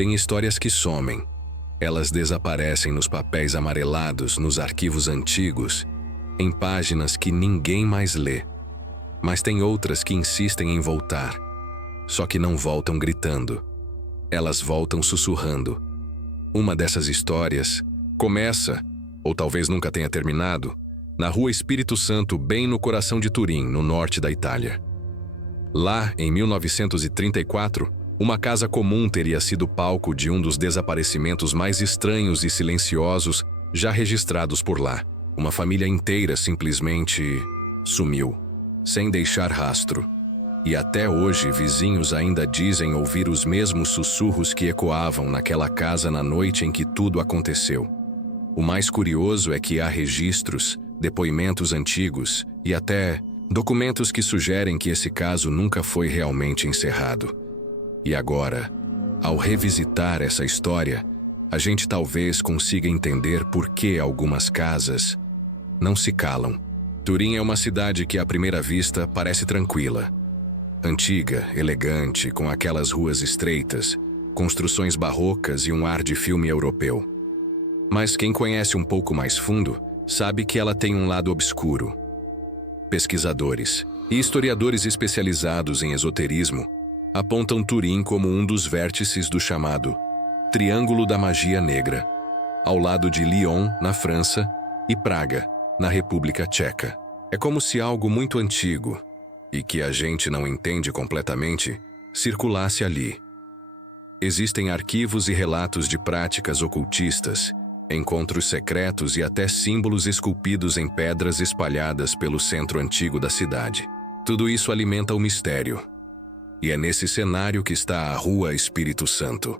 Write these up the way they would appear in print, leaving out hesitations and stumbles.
Tem histórias que somem. Elas desaparecem nos papéis amarelados, nos arquivos antigos, em páginas que ninguém mais lê. Mas tem outras que insistem em voltar. Só que não voltam gritando. Elas voltam sussurrando. Uma dessas histórias começa, ou talvez nunca tenha terminado, na Rua Espírito Santo, bem no coração de Turim, no norte da Itália. Lá, em 1934, uma casa comum teria sido palco de um dos desaparecimentos mais estranhos e silenciosos já registrados por lá. Uma família inteira simplesmente sumiu, sem deixar rastro. E até hoje, vizinhos ainda dizem ouvir os mesmos sussurros que ecoavam naquela casa na noite em que tudo aconteceu. O mais curioso é que há registros, depoimentos antigos e até documentos que sugerem que esse caso nunca foi realmente encerrado. E agora, ao revisitar essa história, a gente talvez consiga entender por que algumas casas não se calam. Turim é uma cidade que à primeira vista parece tranquila. Antiga, elegante, com aquelas ruas estreitas, construções barrocas e um ar de filme europeu. Mas quem conhece um pouco mais fundo sabe que ela tem um lado obscuro. Pesquisadores e historiadores especializados em esoterismo apontam Turim como um dos vértices do chamado Triângulo da Magia Negra, ao lado de Lyon, na França, e Praga, na República Tcheca. É como se algo muito antigo, e que a gente não entende completamente, circulasse ali. Existem arquivos e relatos de práticas ocultistas, encontros secretos e até símbolos esculpidos em pedras espalhadas pelo centro antigo da cidade. Tudo isso alimenta o mistério. E é nesse cenário que está a Rua Espírito Santo.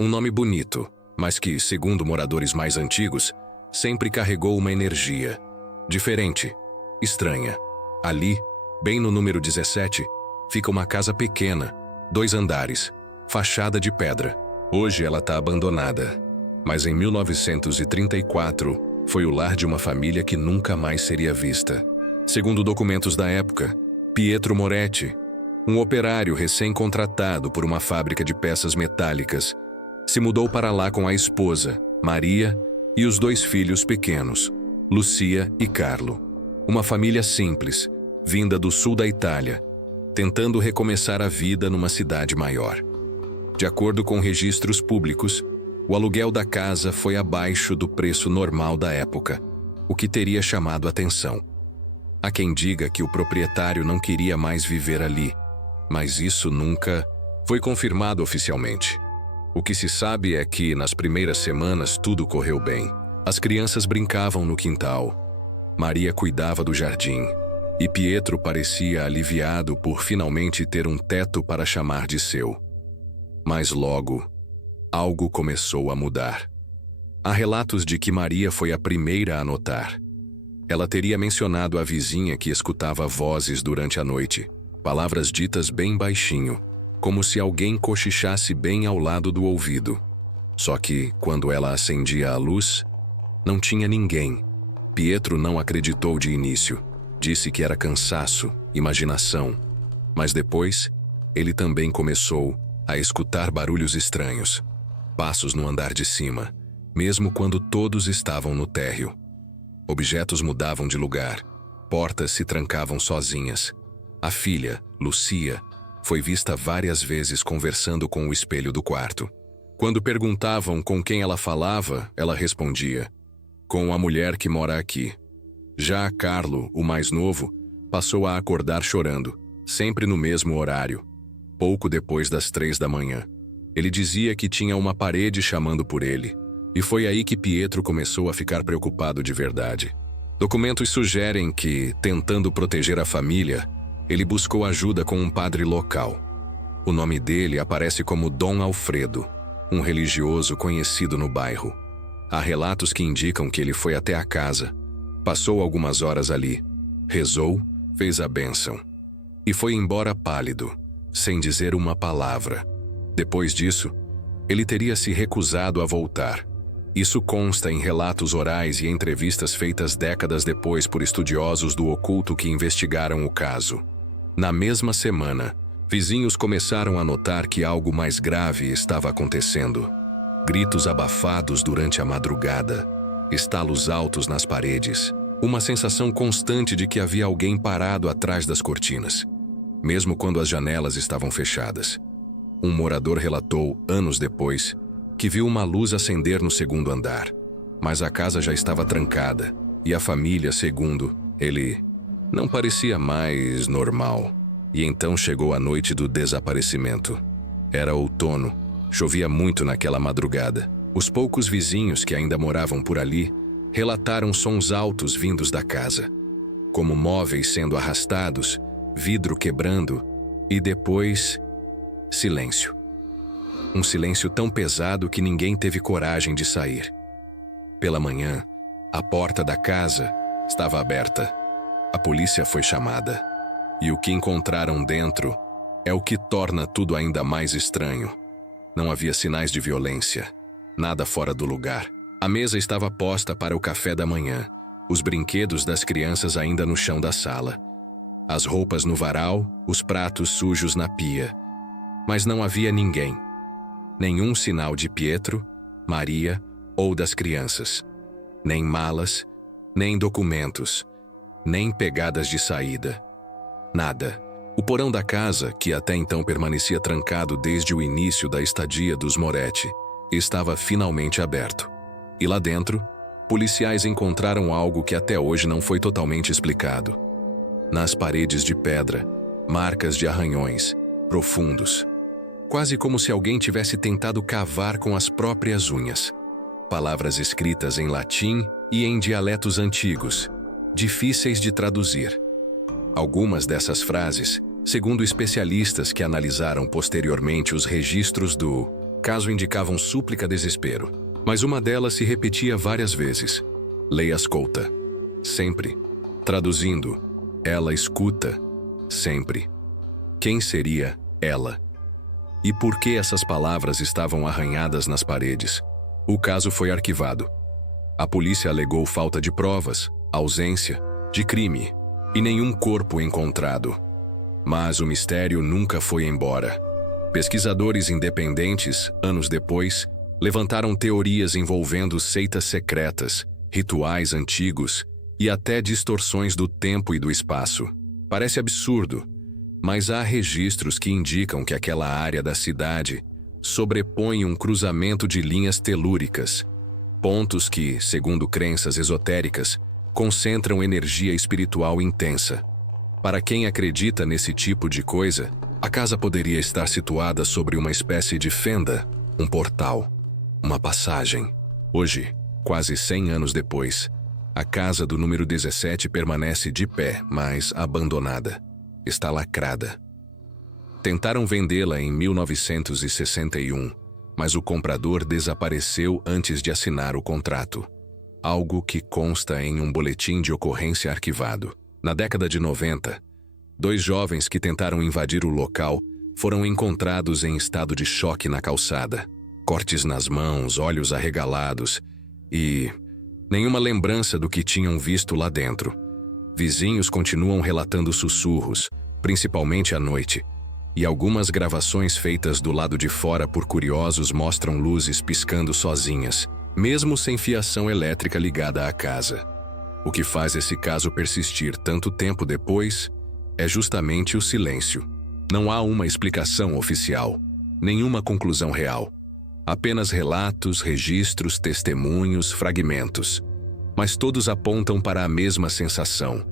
Um nome bonito, mas que, segundo moradores mais antigos, sempre carregou uma energia diferente, estranha. Ali, bem no número 17, fica uma casa pequena, 2 andares, fachada de pedra. Hoje ela está abandonada. Mas em 1934, foi o lar de uma família que nunca mais seria vista. Segundo documentos da época, Pietro Moretti, um operário recém-contratado por uma fábrica de peças metálicas, se mudou para lá com a esposa, Maria, e os 2 filhos pequenos, Lucia e Carlo. Uma família simples, vinda do sul da Itália, tentando recomeçar a vida numa cidade maior. De acordo com registros públicos, o aluguel da casa foi abaixo do preço normal da época, o que teria chamado a atenção. Há quem diga que o proprietário não queria mais viver ali, mas isso nunca foi confirmado oficialmente. O que se sabe é que, nas primeiras semanas, tudo correu bem. As crianças brincavam no quintal, Maria cuidava do jardim, e Pietro parecia aliviado por finalmente ter um teto para chamar de seu. Mas logo, algo começou a mudar. Há relatos de que Maria foi a primeira a notar. Ela teria mencionado à vizinha que escutava vozes durante a noite, palavras ditas bem baixinho, como se alguém cochichasse bem ao lado do ouvido. Só que, quando ela acendia a luz, não tinha ninguém. Pietro não acreditou de início. Disse que era cansaço, imaginação. Mas depois, ele também começou a escutar barulhos estranhos. Passos no andar de cima, mesmo quando todos estavam no térreo. Objetos mudavam de lugar, portas se trancavam sozinhas. A filha, Lucia, foi vista várias vezes conversando com o espelho do quarto. Quando perguntavam com quem ela falava, ela respondia: com a mulher que mora aqui. Já Carlo, o mais novo, passou a acordar chorando, sempre no mesmo horário, pouco depois das 3 da manhã. Ele dizia que tinha uma parede chamando por ele, e foi aí que Pietro começou a ficar preocupado de verdade. Documentos sugerem que, tentando proteger a família, ele buscou ajuda com um padre local. O nome dele aparece como Dom Alfredo, um religioso conhecido no bairro. Há relatos que indicam que ele foi até a casa, passou algumas horas ali, rezou, fez a bênção e foi embora pálido, sem dizer uma palavra. Depois disso, ele teria se recusado a voltar. Isso consta em relatos orais e entrevistas feitas décadas depois por estudiosos do oculto que investigaram o caso. Na mesma semana, Vizinhos começaram a notar que algo mais grave estava acontecendo. Gritos abafados durante a madrugada, estalos altos nas paredes, uma sensação constante de que havia alguém parado atrás das cortinas, mesmo quando as janelas estavam fechadas. Um morador relatou, anos depois, que viu uma luz acender no segundo andar, mas a casa já estava trancada e a família, segundo ele, não parecia mais normal. E então chegou a noite do desaparecimento. Era outono, chovia muito naquela madrugada. Os poucos vizinhos que ainda moravam por ali relataram sons altos vindos da casa, como móveis sendo arrastados, vidro quebrando e depois silêncio. Um silêncio tão pesado que ninguém teve coragem de sair. Pela manhã, a porta da casa estava aberta. A polícia foi chamada. E o que encontraram dentro é o que torna tudo ainda mais estranho. Não havia sinais de violência, nada fora do lugar. A mesa estava posta para o café da manhã, os brinquedos das crianças ainda no chão da sala, as roupas no varal, os pratos sujos na pia. Mas não havia ninguém. Nenhum sinal de Pietro, Maria ou das crianças. Nem malas, nem documentos, nem pegadas de saída. Nada. O porão da casa, que até então permanecia trancado desde o início da estadia dos Moretti, estava finalmente aberto. E lá dentro, policiais encontraram algo que até hoje não foi totalmente explicado. Nas paredes de pedra, marcas de arranhões, profundos. Quase como se alguém tivesse tentado cavar com as próprias unhas. Palavras escritas em latim e em dialetos antigos, difíceis de traduzir. Algumas dessas frases, segundo especialistas que analisaram posteriormente os registros do caso, indicavam súplica desespero, mas uma delas se repetia várias vezes. Lei ascolta, sempre. Traduzindo, ela escuta, sempre. Quem seria ela? E por que essas palavras estavam arranhadas nas paredes? O caso foi arquivado. A polícia alegou falta de provas, ausência de crime e nenhum corpo encontrado. Mas o mistério nunca foi embora. Pesquisadores independentes, anos depois, levantaram teorias envolvendo seitas secretas, rituais antigos e até distorções do tempo e do espaço. Parece absurdo, mas há registros que indicam que aquela área da cidade sobrepõe um cruzamento de linhas telúricas, pontos que, segundo crenças esotéricas, concentram energia espiritual intensa. Para quem acredita nesse tipo de coisa, a casa poderia estar situada sobre uma espécie de fenda, um portal, uma passagem. Hoje, quase 100 anos depois, a casa do número 17 permanece de pé, mas abandonada. Está lacrada. Tentaram vendê-la em 1961, mas o comprador desapareceu antes de assinar o contrato. Algo que consta em um boletim de ocorrência arquivado. Na década de 90, 2 jovens que tentaram invadir o local foram encontrados em estado de choque na calçada. Cortes nas mãos, olhos arregalados e nenhuma lembrança do que tinham visto lá dentro. Vizinhos continuam relatando sussurros, principalmente à noite, e algumas gravações feitas do lado de fora por curiosos mostram luzes piscando sozinhas, mesmo sem fiação elétrica ligada à casa. O que faz esse caso persistir tanto tempo depois é justamente o silêncio. Não há uma explicação oficial, nenhuma conclusão real. Apenas relatos, registros, testemunhos, fragmentos. Mas todos apontam para a mesma sensação.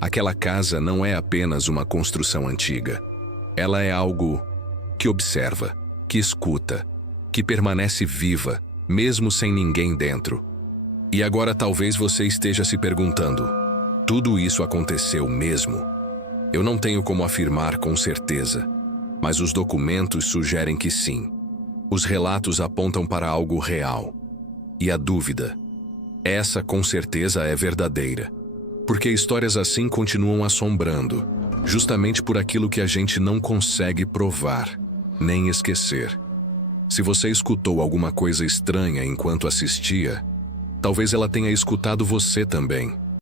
Aquela casa não é apenas uma construção antiga. Ela é algo que observa, que escuta, que permanece viva, mesmo sem ninguém dentro. E agora talvez você esteja se perguntando: tudo isso aconteceu mesmo? Eu não tenho como afirmar com certeza, mas os documentos sugerem que sim. Os relatos apontam para algo real. E a dúvida, essa com certeza é verdadeira. Porque histórias assim continuam assombrando, justamente por aquilo que a gente não consegue provar, nem esquecer. Se você escutou alguma coisa estranha enquanto assistia, talvez ela tenha escutado você também.